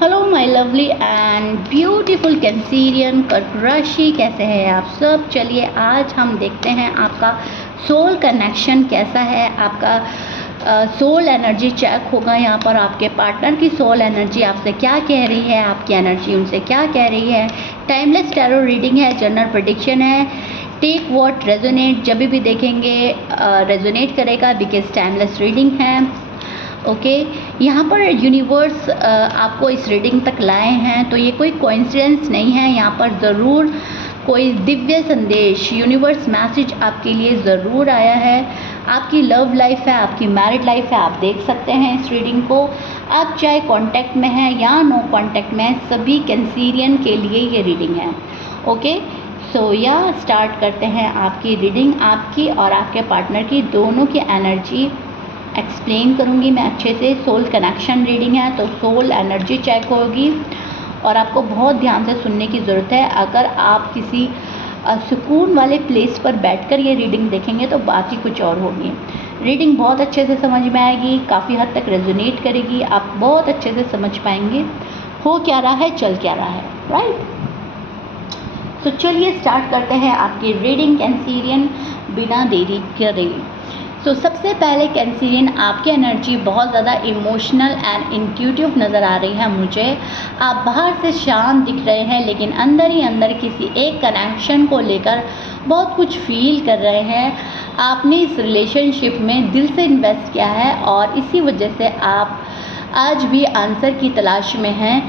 Hello my lovely and beautiful Cancerian कर्क राशि, कैसे हैं आप सब। चलिए आज हम देखते हैं आपका सोल कनेक्शन कैसा है। आपका सोल एनर्जी चेक होगा। यहाँ पर आपके पार्टनर की सोल एनर्जी आपसे क्या कह रही है, आपकी एनर्जी उनसे क्या कह रही है। टाइमलेस टैरो रीडिंग है, जनरल प्रेडिक्शन है। टेक व्हाट रेजोनेट, जब भी देखेंगे रेजोनेट करेगा बिकॉज टाइमलेस रीडिंग है। ओके यहाँ पर यूनिवर्स आपको इस रीडिंग तक लाए हैं तो ये कोई कोइंसिडेंस नहीं है। यहाँ पर ज़रूर कोई दिव्य संदेश, यूनिवर्स मैसेज आपके लिए ज़रूर आया है। आपकी लव लाइफ है, आपकी मैरिड लाइफ है, आप देख सकते हैं इस रीडिंग को। आप चाहे कांटेक्ट में हैं या नो कांटेक्ट में, सभी कैंसीरियन के लिए ये रीडिंग है। ओके सो या स्टार्ट करते हैं आपकी रीडिंग। आपकी और आपके पार्टनर की दोनों की एनर्जी एक्सप्लेन करूँगी मैं अच्छे से। सोल कनेक्शन रीडिंग है तो सोल एनर्जी चेक होगी और आपको बहुत ध्यान से सुनने की ज़रूरत है। अगर आप किसी सुकून वाले प्लेस पर बैठकर ये रीडिंग देखेंगे तो बात ही कुछ और होगी। रीडिंग बहुत अच्छे से समझ में आएगी, काफ़ी हद तक रेजोनेट करेगी, आप बहुत अच्छे से समझ पाएंगे हो क्या रहा है, चल क्या रहा है, राइट। तो चलिए स्टार्ट करते हैं आपकी रीडिंग कैंसीरियन बिना देरी करे। सबसे पहले कैंसीरियन, आपकी एनर्जी बहुत ज़्यादा इमोशनल एंड इंट्यूटिव नज़र आ रही है मुझे। आप बाहर से शांत दिख रहे हैं लेकिन अंदर ही अंदर किसी एक कनेक्शन को लेकर बहुत कुछ फील कर रहे हैं। आपने इस रिलेशनशिप में दिल से इन्वेस्ट किया है और इसी वजह से आप आज भी आंसर की तलाश में हैं।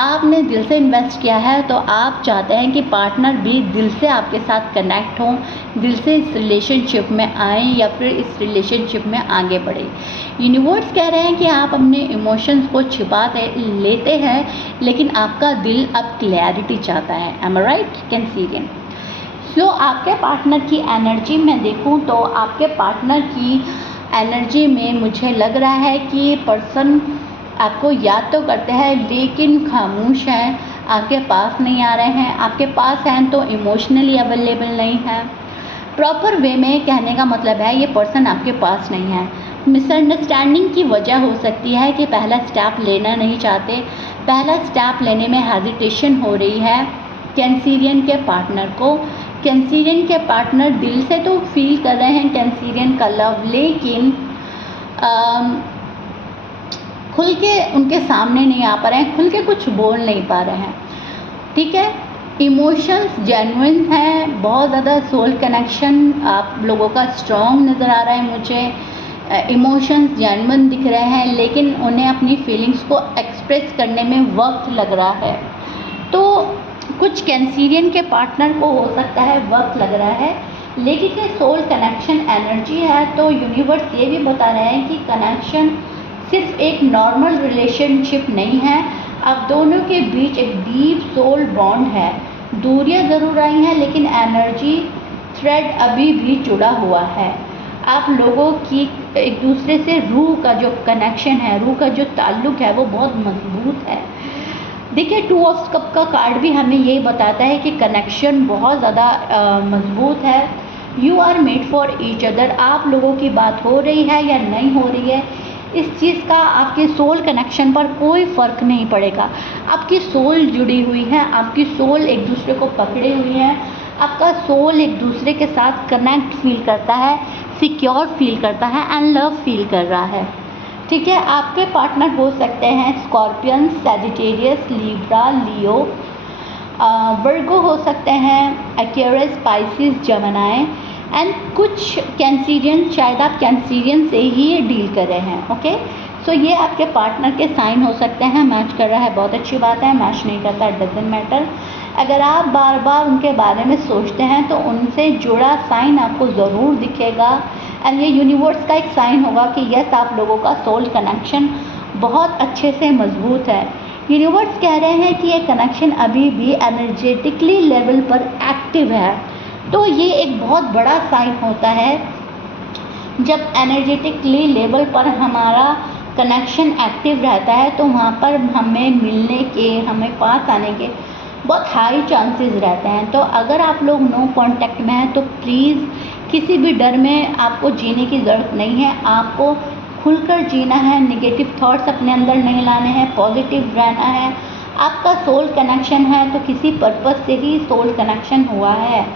आपने दिल से इन्वेस्ट किया है तो आप चाहते हैं कि पार्टनर भी दिल से आपके साथ कनेक्ट हों, दिल से इस रिलेशनशिप में आएँ या फिर इस रिलेशनशिप में आगे बढ़े। यूनिवर्स कह रहे हैं कि आप अपने इमोशंस को छिपा लेते हैं लेकिन आपका दिल अब क्लैरिटी चाहता है। एम आई राइट कैंसीरियन। आपके पार्टनर की एनर्जी में देखूं तो आपके पार्टनर की एनर्जी में मुझे लग रहा है कि पर्सन आपको याद तो करते हैं लेकिन खामोश हैं, आपके पास नहीं आ रहे हैं। आपके पास हैं तो इमोशनली अवेलेबल नहीं है। प्रॉपर वे में कहने का मतलब है ये पर्सन आपके पास नहीं है। मिसअंडरस्टैंडिंग की वजह हो सकती है कि पहला स्टेप लेना नहीं चाहते, पहला स्टेप लेने में हेजिटेशन हो रही है कैंसीरियन के पार्टनर को। कैंसीरियन के पार्टनर दिल से तो फील कर रहे हैं कैंसीरियन का लव, लेकिन खुल के उनके सामने नहीं आ पा रहे हैं, खुल के कुछ बोल नहीं पा रहे हैं। ठीक है, इमोशंस जेन्युइन हैं, बहुत ज़्यादा सोल कनेक्शन आप लोगों का स्ट्रॉन्ग नज़र आ रहा है मुझे। इमोशंस जेन्युइन दिख रहे हैं लेकिन उन्हें अपनी फीलिंग्स को एक्सप्रेस करने में वक्त लग रहा है। तो कुछ कैंसीरियन के पार्टनर को हो सकता है वक्त लग रहा है, लेकिन ये सोल कनेक्शन एनर्जी है तो यूनिवर्स ये भी बता रहे हैं कि कनेक्शन सिर्फ एक नॉर्मल रिलेशनशिप नहीं है, अब दोनों के बीच एक डीप सोल बॉन्ड है। दूरियां ज़रूर आई हैं लेकिन एनर्जी थ्रेड अभी भी जुड़ा हुआ है। आप लोगों की एक दूसरे से रूह का जो कनेक्शन है, रूह का जो ताल्लुक़ है वो बहुत मजबूत है। देखिए 2 ऑफ कप का कार्ड भी हमें यही बताता है कि कनेक्शन बहुत ज़्यादा मजबूत है। You are made for each other. आप लोगों की बात हो रही है या नहीं हो रही है, इस चीज़ का आपके सोल कनेक्शन पर कोई फ़र्क नहीं पड़ेगा। आपकी सोल जुड़ी हुई है, आपकी सोल एक दूसरे को पकड़े हुई है, आपका सोल एक दूसरे के साथ कनेक्ट फील करता है, सिक्योर फील करता है एंड लव फील कर रहा है। ठीक है, आपके पार्टनर हो सकते हैं स्कॉर्पियन, सैजिटेरियस, लिब्रा, लियो, वर्गो हो सकते हैं, एक्वेरियस, स्पाइसिस, जमनाई एंड कुछ कैंसीरियन, शायद आप कैंसीरियन से ही ये डील कर रहे हैं। ओके सो ये आपके पार्टनर के साइन हो सकते हैं। मैच कर रहा है बहुत अच्छी बात है, मैच नहीं करता डजंट मैटर। अगर आप बार बार उनके बारे में सोचते हैं तो उनसे जुड़ा साइन आपको ज़रूर दिखेगा एंड ये यूनिवर्स का एक साइन होगा कि यस आप लोगों का सोल कनेक्शन बहुत अच्छे से मजबूत है। यूनिवर्स कह रहे हैं कि ये कनेक्शन अभी भी एनर्जेटिकली लेवल पर एक्टिव है। तो ये एक बहुत बड़ा साइन होता है जब एनर्जेटिकली लेवल पर हमारा कनेक्शन एक्टिव रहता है तो वहाँ पर हमें मिलने के, हमें पास आने के बहुत हाई चांसेस रहते हैं। तो अगर आप लोग नो कांटेक्ट में हैं तो प्लीज़ किसी भी डर में आपको जीने की ज़रूरत नहीं है। आपको खुलकर जीना है, नेगेटिव थॉट्स अपने अंदर नहीं लाने हैं, पॉजिटिव रहना है। आपका सोल कनेक्शन है तो किसी पर्पस से ही सोल कनेक्शन हुआ है।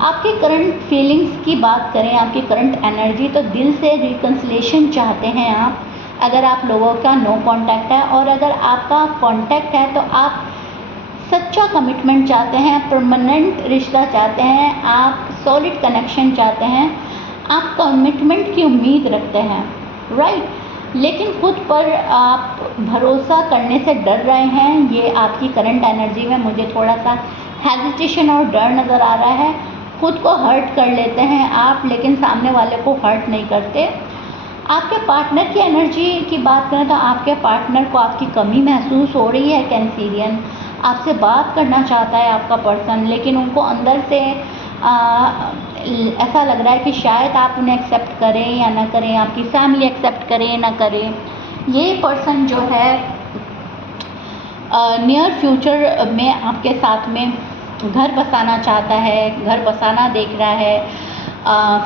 आपकी करंट फीलिंग्स की बात करें, आपकी करंट एनर्जी, तो दिल से रिकन्सिलेशन चाहते हैं आप। अगर आप लोगों का नो कांटेक्ट है, और अगर आपका कांटेक्ट है तो आप सच्चा कमिटमेंट चाहते हैं, परमानेंट रिश्ता चाहते हैं, आप सॉलिड कनेक्शन चाहते हैं, आप कमिटमेंट की उम्मीद रखते हैं, राइट। लेकिन खुद पर आप भरोसा करने से डर रहे हैं। ये आपकी करंट एनर्जी में मुझे थोड़ा सा हेजिटेशन और डर नज़र आ रहा है। खुद को हर्ट कर लेते हैं आप, लेकिन सामने वाले को हर्ट नहीं करते। आपके पार्टनर की एनर्जी की बात करें तो आपके पार्टनर को आपकी कमी महसूस हो रही है। कैंसीरियन आपसे बात करना चाहता है आपका पर्सन, लेकिन उनको अंदर से ऐसा लग रहा है कि शायद आप उन्हें एक्सेप्ट करें या ना करें, आपकी फैमिली एक्सेप्ट करें ना करें। ये पर्सन जो है नियर फ्यूचर में आपके साथ में घर बसाना चाहता है, घर बसाना देख रहा है,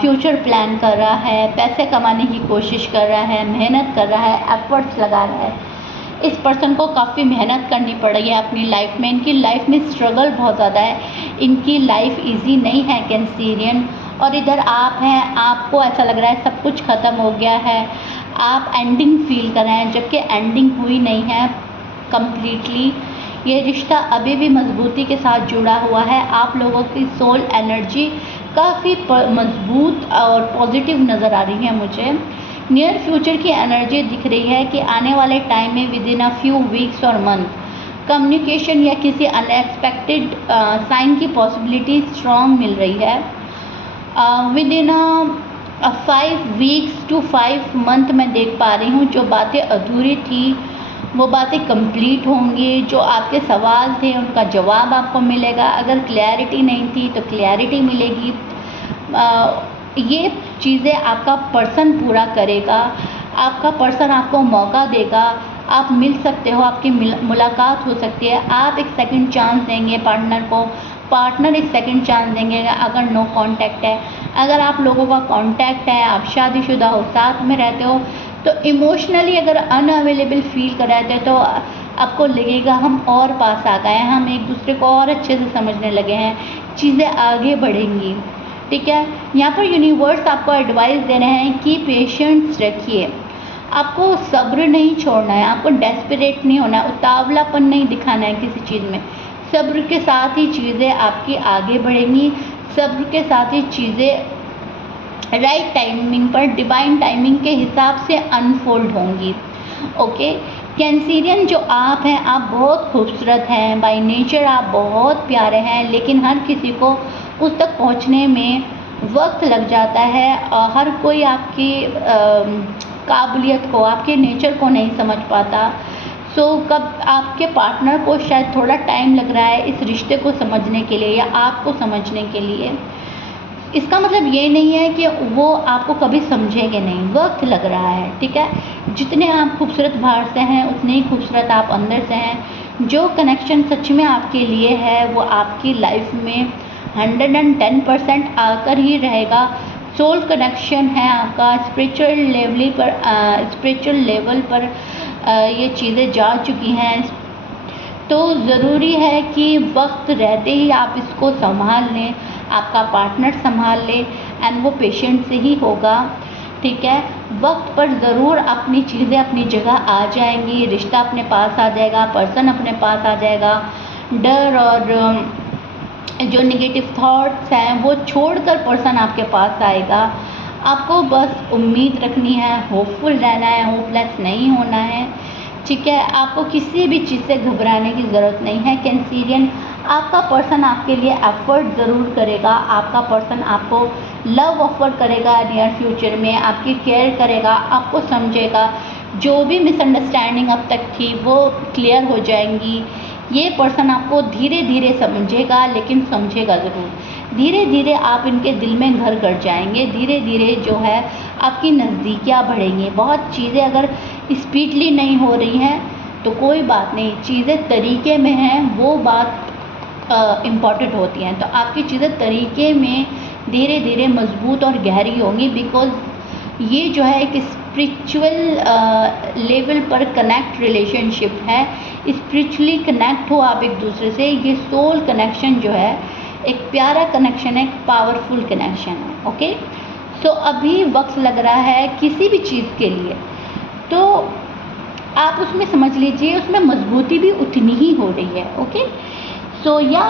फ्यूचर प्लान कर रहा है, पैसे कमाने की कोशिश कर रहा है, मेहनत कर रहा है, एफर्ट्स लगा रहा है। इस पर्सन को काफ़ी मेहनत करनी पड़ रही है अपनी लाइफ में। इनकी लाइफ में स्ट्रगल बहुत ज़्यादा है, इनकी लाइफ इजी नहीं है कैंसीरियन। और इधर आप हैं, आपको ऐसा लग रहा है सब कुछ ख़त्म हो गया है, आप एंडिंग फील कर रहे हैं, जबकि एंडिंग हुई नहीं है कम्प्लीटली। ये रिश्ता अभी भी मजबूती के साथ जुड़ा हुआ है। आप लोगों की सोल एनर्जी काफ़ी मजबूत और पॉजिटिव नज़र आ रही है मुझे। नियर फ्यूचर की एनर्जी दिख रही है कि आने वाले टाइम में within a few weeks और मंथ कम्युनिकेशन या किसी अनएक्सपेक्टेड साइन की पॉसिबिलिटी स्ट्रॉन्ग मिल रही है। Within 5 weeks to 5 month मैं देख पा रही हूँ, जो बातें अधूरी थी वो बातें कंप्लीट होंगी। जो आपके सवाल थे उनका जवाब आपको मिलेगा। अगर क्लैरिटी नहीं थी तो क्लैरिटी मिलेगी। ये चीज़ें आपका पर्सन पूरा करेगा। आपका पर्सन आपको मौका देगा, आप मिल सकते हो, आपकी मुलाकात हो सकती है। आप एक सेकंड चांस देंगे पार्टनर को, पार्टनर एक सेकंड चांस देंगे अगर नो कांटेक्ट है। अगर आप लोगों का कांटेक्ट है, आप शादीशुदा हो, साथ में रहते हो, तो इमोशनली अगर अनअवेलेबल फील कर रहे थे तो आपको लगेगा हम और पास आ गए हैं, हम एक दूसरे को और अच्छे से समझने लगे हैं, चीज़ें आगे बढ़ेंगी। ठीक है, यहाँ पर यूनिवर्स आपको एडवाइस दे रहे हैं कि पेशेंस रखिए, आपको सब्र नहीं छोड़ना है, आपको डेस्परेट नहीं होना है, उतावलापन नहीं दिखाना है किसी चीज़ में। सब्र के साथ ही चीज़ें आपकी आगे बढ़ेंगी, सब्र के साथ ही चीज़ें राइट टाइमिंग पर, डिवाइन टाइमिंग के हिसाब से अनफोल्ड होंगी। ओके कैंसीरियन, जो आप हैं, आप बहुत खूबसूरत हैं, बाय नेचर आप बहुत प्यारे हैं, लेकिन हर किसी को उस तक पहुंचने में वक्त लग जाता है। हर कोई आपकी काबिलियत को, आपके नेचर को नहीं समझ पाता। कब आपके पार्टनर को शायद थोड़ा टाइम लग रहा है इस रिश्ते को समझने के लिए या आपको समझने के लिए। इसका मतलब ये नहीं है कि वो आपको कभी समझेंगे नहीं, वक्त लग रहा है। ठीक है, जितने आप खूबसूरत बाहर से हैं उतने ही खूबसूरत आप अंदर से हैं। जो कनेक्शन सच में आपके लिए है वो आपकी लाइफ में 110% आकर ही रहेगा। सोल कनेक्शन है आपका, स्पिरिचुअल लेवल पर ये चीज़ें जा चुकी हैं। तो ज़रूरी है कि वक्त रहते ही आप इसको संभाल लें, आपका पार्टनर संभाल ले, एंड वो पेशेंट से ही होगा। ठीक है, वक्त पर ज़रूर अपनी चीज़ें अपनी जगह आ जाएंगी, रिश्ता अपने पास आ जाएगा, पर्सन अपने पास आ जाएगा। डर और जो नेगेटिव थॉट्स हैं वो छोड़कर पर्सन आपके पास आएगा। आपको बस उम्मीद रखनी है, होपफुल रहना है, होपलेस नहीं होना है। ठीक है, आपको किसी भी चीज़ से घबराने की ज़रूरत नहीं है कैंसीरियन। आपका पर्सन आपके लिए एफर्ट ज़रूर करेगा, आपका पर्सन आपको लव ऑफर करेगा नियर फ्यूचर में, आपकी केयर करेगा, आपको समझेगा। जो भी मिसअंडरस्टैंडिंग अब तक थी वो क्लियर हो जाएंगी। ये पर्सन आपको धीरे धीरे समझेगा, लेकिन समझेगा ज़रूर। धीरे धीरे आप इनके दिल में घर कर जाएंगे, धीरे धीरे जो है आपकी नज़दीकियाँ बढ़ेंगी। बहुत चीज़ें अगर स्पीडली नहीं हो रही हैं तो कोई बात नहीं, चीज़ें तरीके में हैं वो बात इम्पॉर्टेंट होती हैं। तो आपकी चीज़ें तरीके में धीरे धीरे मजबूत और गहरी होंगी, बिकॉज़ ये जो है एक स्पिरिचुअल लेवल पर कनेक्ट रिलेशनशिप है, स्पिरिचुअली कनेक्ट हो आप एक दूसरे से। ये सोल कनेक्शन जो है एक प्यारा कनेक्शन है, एक पावरफुल कनेक्शन है। ओके, सो अभी वक्त लग रहा है किसी भी चीज़ के लिए, तो आप उसमें समझ लीजिए उसमें मजबूती भी उतनी ही हो रही है। ओके, सो या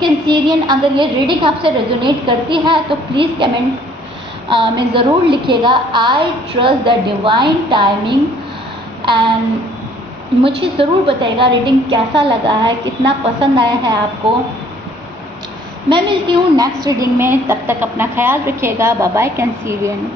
कैंसेरियन, अगर ये रीडिंग आपसे रेजोनेट करती है तो प्लीज़ कमेंट में ज़रूर लिखिएगा I trust the divine timing, and मुझे ज़रूर बताइएगा रीडिंग कैसा लगा है, कितना पसंद आया है आपको। मैं मिलती हूँ नेक्स्ट रीडिंग में, तब तक अपना ख्याल रखिएगा। Bye bye Cancerian.